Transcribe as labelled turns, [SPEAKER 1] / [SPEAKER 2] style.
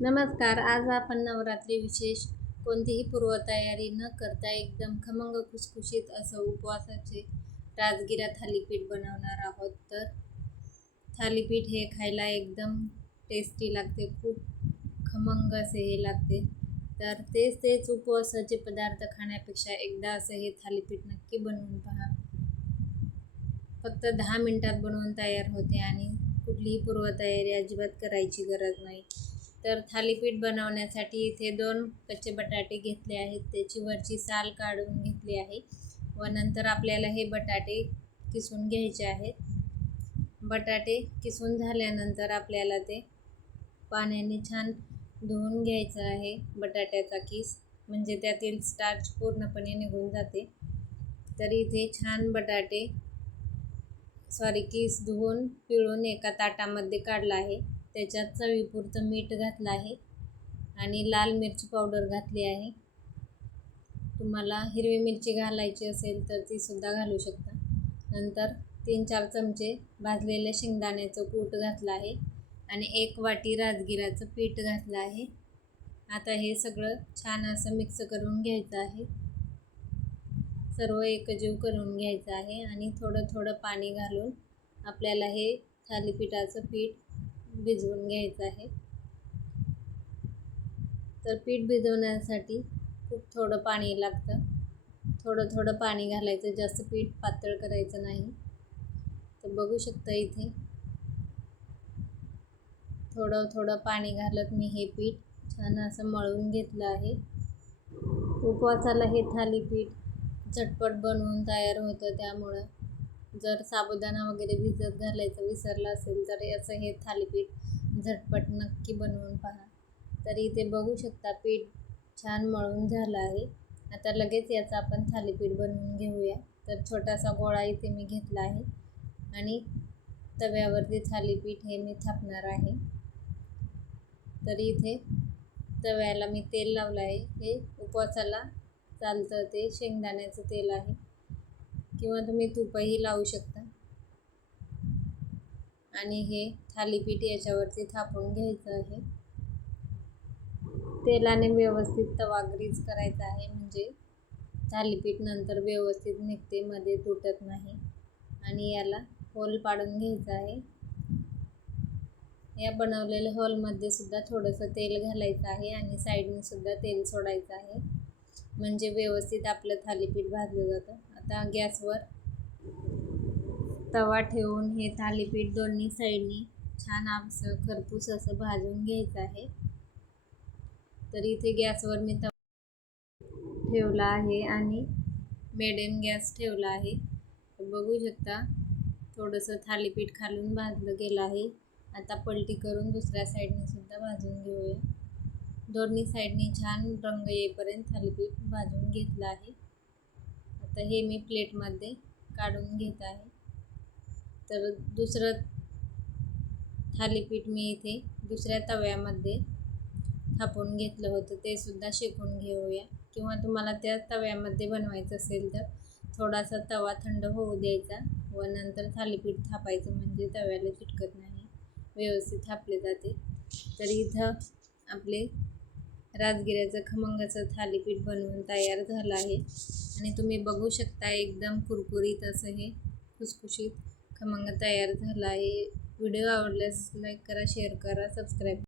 [SPEAKER 1] नमस्कार. आज आपण नवरात्री विशेष कोणतीही पूर्वतयारी न करता एकदम खमंग खुसखुशीत असं उपवासाचे राजगिरा थालीपीठ बनवणार आहोत. तर थालीपीठ हे खायला एकदम टेस्टी लागते. खूप खमंग असे हे लागते. तर तेच तेच उपवासाचे पदार्थ खाण्यापेक्षा एकदा असं हे थालीपीठ नक्की बनवून पहा. फक्त दहा मिनटात बनवून तयार होते आणि कुठलीही पूर्वतयारी अजिबात करायची गरज नाही. तर थालीपीठ बनवण्यासाठी इथे दोन कच्चे बटाटे घेतले आहेत. त्याची वरची साल काढून घेतली आहे व नंतर आपल्याला हे बटाटे किसून घ्यायचे आहेत. बटाटे किसून झाल्यानंतर आपल्याला ते पाण्याने छान धुवून घ्यायचं आहे. बटाट्याचा किस म्हणजे त्यातील स्टार्च पूर्णपणे निघून जाते. तर इथे छान बटाटे सॉरी किस धुवून पिळून एका ताटामध्ये काढला आहे. त्याच्यात चवीपुरतं मीठ घातलं आहे आणि लाल मिरची पावडर घातली आहे. तुम्हाला हिरवी मिरची घालायची असेल तर तीसुद्धा घालू शकता. नंतर तीन चार चमचे भाजलेल्या शेंगदाण्याचं कूट घातलं आहे आणि एक वाटी राजगिराचं पीठ घातलं आहे. आता हे सगळं छान असं मिक्स करून घ्यायचं आहे. सर्व एकजीव करून घ्यायचं आहे आणि थोडं थोडं पाणी घालून आपल्याला हे थालीपीठाचं पीठ भिजवून घ्यायचं आहे. तर पीठ भिजवण्यासाठी खूप थोडं पाणी लागतं. थोडं थोडं पाणी घालायचं जास्त पीठ पातळ करायचं नाही. तर बघू शकता इथे. थोडं थोडं पाणी घालत मी हे पीठ छान असं मळून घेतलं आहे. उपवासाला हे थालीपीठ झटपट बनवून तयार होतं. त्यामुळं जर साबुदाणा वगैरे भिजत घालायचं विसरलं असेल तर असं हे थालीपीठ झटपट नक्की बनवून पहा. तर इथे बघू शकता पीठ छान मळून झालं आहे. आता लगेच याचं आपण थालीपीठ बनवून घेऊया. तर छोटासा गोळा इथे मी घेतला आहे आणि तव्यावरती थालीपीठ हे मी थापणार आहे. तर इथे तव्याला मी तेल लावलं आहे. हे उपवासाला चालतं ते शेंगदाण्याचं तेल आहे. किंवा तुम्ही तुपही लावू शकता. आणि हे थालीपीठ याच्यावरती थापून घ्यायचं आहे. तेलाने व्यवस्थित तवा ग्रीज करायचा आहे. म्हणजे थालीपीठ नंतर व्यवस्थित निघते मध्ये तुटत नाही. आणि याला होल पाडून घ्यायचं आहे. या बनवलेल्या हॉलमध्ये सुद्धा थोडंसं तेल घालायचं आहे आणि साईडने सुद्धा तेल सोडायचं आहे. म्हणजे व्यवस्थित आपलं थालीपीठ भाजलं जातं. आता गॅसवर तवा ठेवून हे थालीपीठ दोन्ही साईडनी छान आमचं खरपूस असं भाजून घ्यायचं आहे. तर इथे गॅसवर मी तवा ठेवला आहे आणि मिडियम गॅस ठेवला आहे. बघू शकता थोडंसं थालीपीठ खालून भाजलं गेलं आहे. आता पलटी करून दुसऱ्या साईडने सुद्धा भाजून घेऊया. दोन्ही साईडनी छान रंग येईपर्यंत थालीपीठ भाजून घेतलं आहे. आता हे मी प्लेटमध्ये काढून घेत आहे. तर दुसरं थालीपीठ मी इथे दुसऱ्या तव्यामध्ये थापून घेतलं होतं. ते सुद्धा शेकून घेऊया. किंवा तुम्हाला त्या तव्यामध्ये बनवायचं असेल तर थोडासा तवा थंड होऊ द्यायचा व नंतर थालीपीठ थापायचं म्हणजे तव्याला चिटकत नाही. व्यवस्थित थापले जाते. तर इथं आपले राजगिऱ्याचं खमंगाचं थालीपीठ बनवून तयार झालं आहे. आणि तुम्ही बघू शकता एकदम कुरकुरीत असं हे खुसखुशीत खमंग तयार झाला आहे. व्हिडिओ आवडल्यास लाईक करा शेअर करा सबस्क्राईब